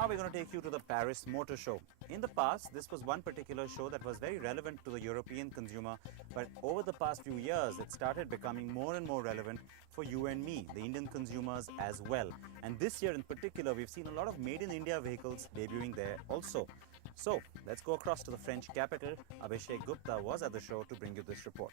now we're going to take you to the Paris Motor Show. In the past, this was one particular show that was very relevant to the European consumer, but over the past few years, it started becoming more and more relevant for you and me, the Indian consumers as well. And this year in particular, we've seen a lot of made in India vehicles debuting there also. So let's go across to the French capital. Abhishek Gupta was at the show to bring you this report.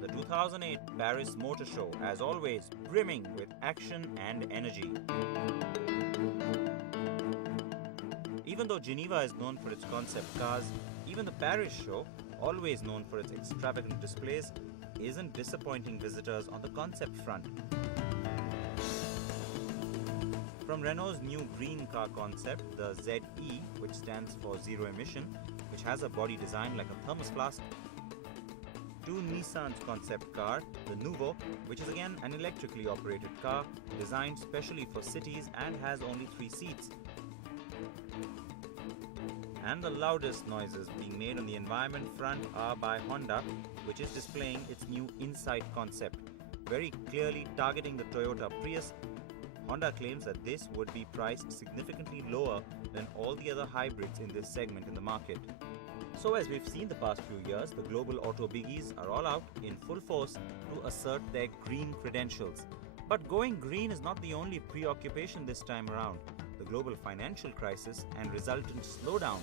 The 2008 Paris Motor Show, as always, brimming with action and energy. Even though Geneva is known for its concept cars, even the Paris show, always known for its extravagant displays, isn't disappointing visitors on the concept front. From Renault's new green car concept, the ZE, which stands for zero emission, which has a body design like a thermos flask, to Nissan's concept car, the Nuvo, which is again an electrically operated car designed specially for cities and has only 3 seats. And the loudest noises being made on the environment front are by Honda, which is displaying its new Insight concept. Very clearly targeting the Toyota Prius, Honda claims that this would be priced significantly lower than all the other hybrids in this segment in the market. So as we've seen the past few years, the global auto biggies are all out in full force to assert their green credentials. But going green is not the only preoccupation this time around. The global financial crisis and resultant slowdown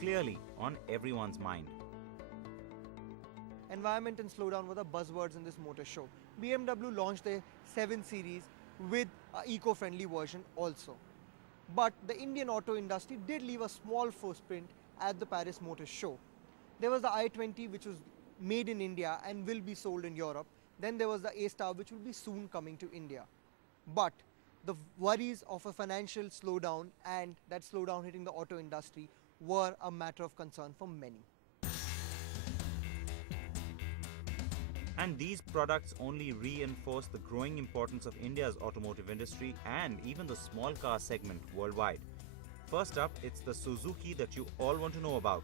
clearly on everyone's mind. Environment and slowdown were the buzzwords in this motor show. BMW launched their 7 Series with an eco-friendly version also. But the Indian auto industry did leave a small footprint at the Paris Motor Show. There was the i20, which was made in India and will be sold in Europe. Then there was the A-Star, which will be soon coming to India. But the worries of a financial slowdown and that slowdown hitting the auto industry were a matter of concern for many. And these products only reinforce the growing importance of India's automotive industry and even the small car segment worldwide. First up, it's the Suzuki that you all want to know about.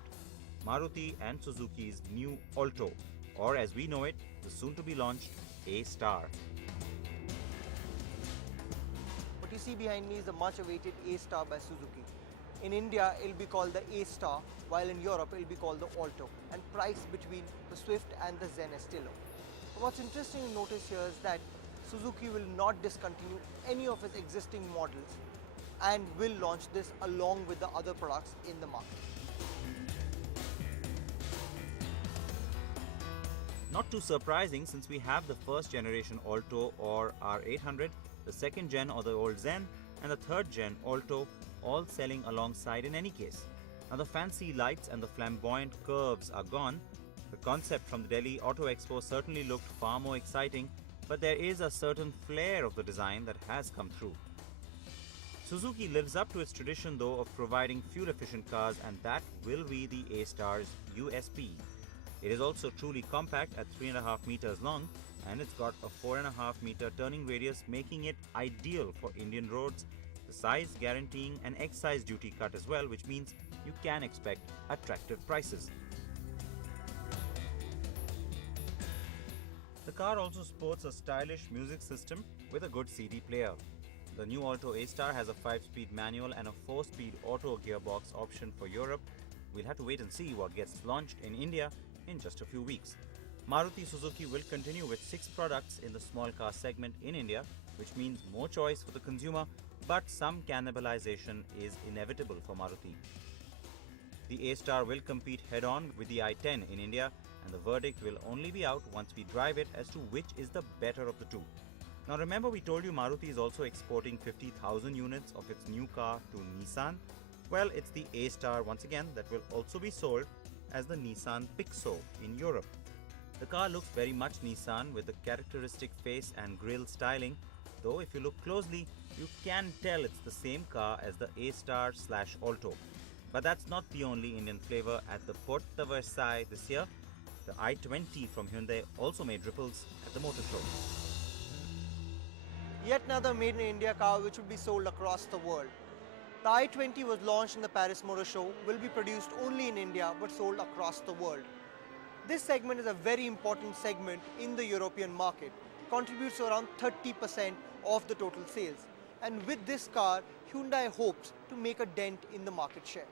Maruti and Suzuki's new Alto, or as we know it, the soon-to-be launched A-Star. What you see behind me is the much-awaited A-Star by Suzuki. In India, it will be called the A-Star, while in Europe, it will be called the Alto, and priced between the Swift and the Zen Estilo. What's interesting to notice here is that Suzuki will not discontinue any of its existing models and will launch this along with the other products in the market. Not too surprising since we have the first generation Alto or R800, the second gen or the old Zen, and the third gen Alto all selling alongside in any case. Now the fancy lights and the flamboyant curves are gone. The concept from the Delhi Auto Expo certainly looked far more exciting, but there is a certain flair of the design that has come through. Suzuki lives up to its tradition though of providing fuel-efficient cars, and that will be the A-Star's USP. It is also truly compact at 3.5 meters long, and it's got a 4.5 meter turning radius, making it ideal for Indian roads, the size guaranteeing an excise duty cut as well, which means you can expect attractive prices. The car also sports a stylish music system with a good CD player. The new Alto A-Star has a 5-speed manual and a 4-speed auto gearbox option for Europe. We'll have to wait and see what gets launched in India in just a few weeks. Maruti Suzuki will continue with 6 products in the small car segment in India, which means more choice for the consumer, but some cannibalization is inevitable for Maruti. The A-Star will compete head-on with the i10 in India, and the verdict will only be out once we drive it as to which is the better of the two. Now remember, we told you Maruti is also exporting 50,000 units of its new car to Nissan. Well, it's the A-Star once again that will also be sold as the Nissan Pixo in Europe. The car looks very much Nissan with the characteristic face and grille styling, though if you look closely, you can tell it's the same car as the A-Star/Alto. But that's not the only Indian flavor at the Porte Versailles this year. The i20 from Hyundai also made ripples at the motor show. Yet another made in India car which will be sold across the world. The i20 was launched in the Paris Motor Show, will be produced only in India but sold across the world. This segment is a very important segment in the European market contributes to around 30% of the total sales. And with this car, Hyundai hopes to make a dent in the market share.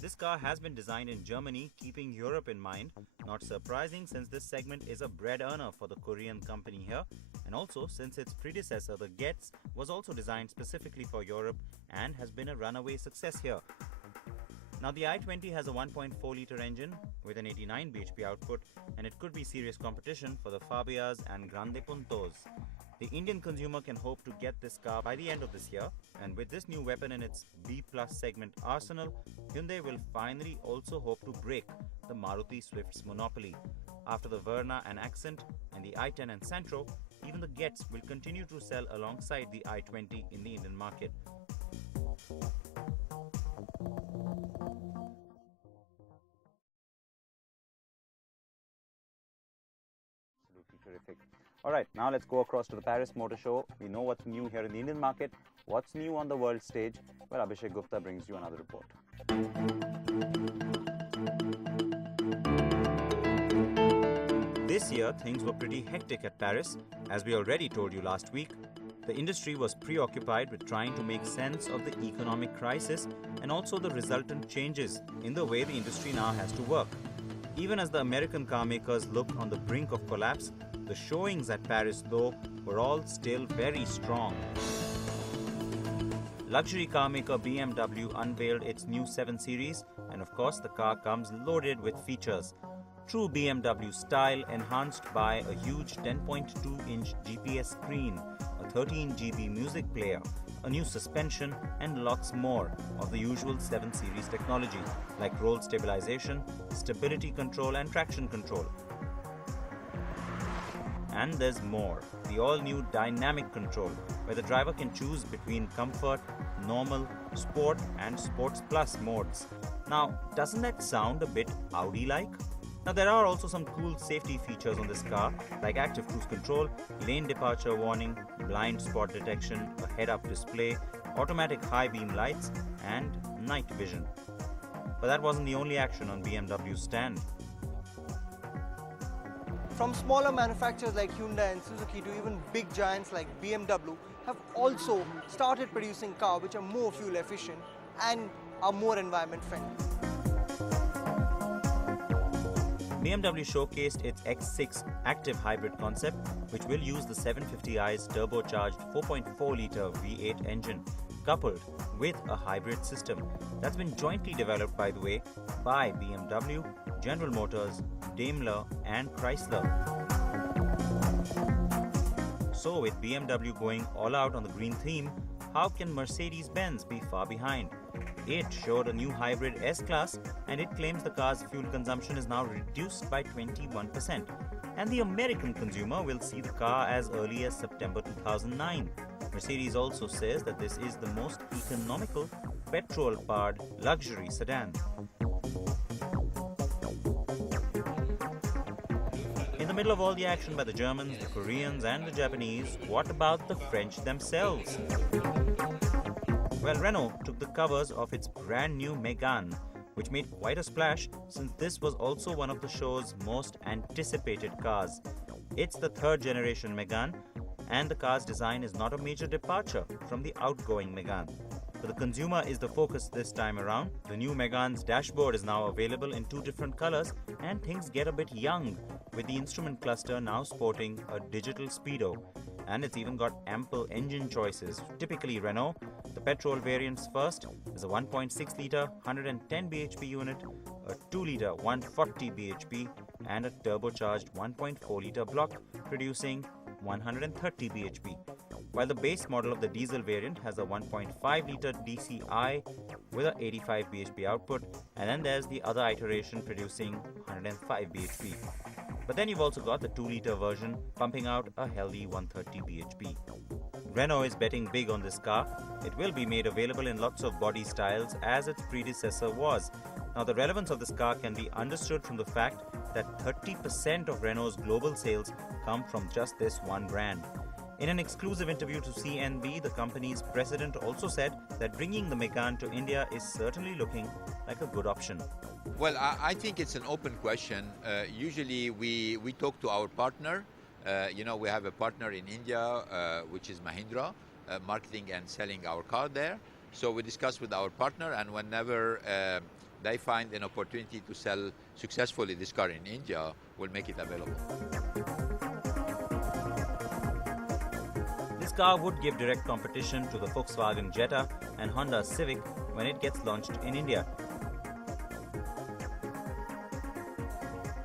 This car has been designed in Germany, keeping Europe in mind. Not surprising since this segment is a bread earner for the Korean company here, and also since its predecessor, the Getz, was also designed specifically for Europe and has been a runaway success here. Now the i20 has a 1.4-litre engine with an 89 bhp output, and it could be serious competition for the Fabias and Grande Puntos. The Indian consumer can hope to get this car by the end of this year, and with this new weapon in its B+ segment arsenal, Hyundai will finally also hope to break the Maruti Swift's monopoly. After the Verna and Accent and the i10 and Santro, even the Getz will continue to sell alongside the i20 in the Indian market. Terrific. All right, now let's go across to the Paris Motor Show. We know what's new here in the Indian market, what's new on the world stage. Well, Abhishek Gupta brings you another report. This year, things were pretty hectic at Paris. As we already told you last week, the industry was preoccupied with trying to make sense of the economic crisis and also the resultant changes in the way the industry now has to work. Even as the American car makers looked on the brink of collapse, the showings at Paris, though, were all still very strong. Luxury car maker BMW unveiled its new 7 Series, and of course the car comes loaded with features. True BMW style enhanced by a huge 10.2-inch GPS screen, a 13 GB music player, a new suspension, and lots more of the usual 7 Series technology like roll stabilization, stability control, and traction control. And there's more, the all-new dynamic control, where the driver can choose between comfort, normal, sport, and sports plus modes. Now, doesn't that sound a bit Audi-like? Now, there are also some cool safety features on this car, like active cruise control, lane departure warning, blind spot detection, a head-up display, automatic high-beam lights, and night vision. But that wasn't the only action on BMW's stand. From smaller manufacturers like Hyundai and Suzuki to even big giants like BMW have also started producing cars which are more fuel efficient and are more environment friendly. BMW showcased its X6 active hybrid concept, which will use the 750i's turbocharged 4.4-litre V8 engine, coupled with a hybrid system that's been jointly developed, by the way, by BMW, General Motors, Daimler, and Chrysler. So, with BMW going all out on the green theme, how can Mercedes-Benz be far behind? It showed a new hybrid S-Class, and it claims the car's fuel consumption is now reduced by 21%. And the American consumer will see the car as early as September 2009. Mercedes also says that this is the most economical petrol-powered luxury sedan. In the middle of all the action by the Germans, the Koreans, and the Japanese, what about the French themselves? Well, Renault took the covers of its brand new Megane, which made quite a splash since this was also one of the show's most anticipated cars. It's the 3rd generation Megane, and the car's design is not a major departure from the outgoing Megane. But the consumer is the focus this time around. The new Megane's dashboard is now available in 2 different colors, and things get a bit young, with the instrument cluster now sporting a digital speedo. And it's even got ample engine choices. Typically Renault, the petrol variants first is a 1.6-litre 110 bhp unit, a 2-litre 140 bhp, and a turbocharged 1.4-litre block producing 130 bhp. While the base model of the diesel variant has a 1.5-litre DCI with a 85 bhp output, and then there's the other iteration producing 105 bhp. But then you've also got the 2-litre version pumping out a healthy 130 bhp. Renault is betting big on this car. It will be made available in lots of body styles as its predecessor was. Now, the relevance of this car can be understood from the fact that 30% of Renault's global sales come from just this one brand. In an exclusive interview to CNB, the company's president also said that bringing the Megane to India is certainly looking like a good option. Well, I think it's an open question. Usually we talk to our partner. We have a partner in India, which is Mahindra, marketing and selling our car there. So we discuss with our partner, and whenever they find an opportunity to sell successfully this car in India, we'll make it available. This car would give direct competition to the Volkswagen Jetta and Honda Civic when it gets launched in India.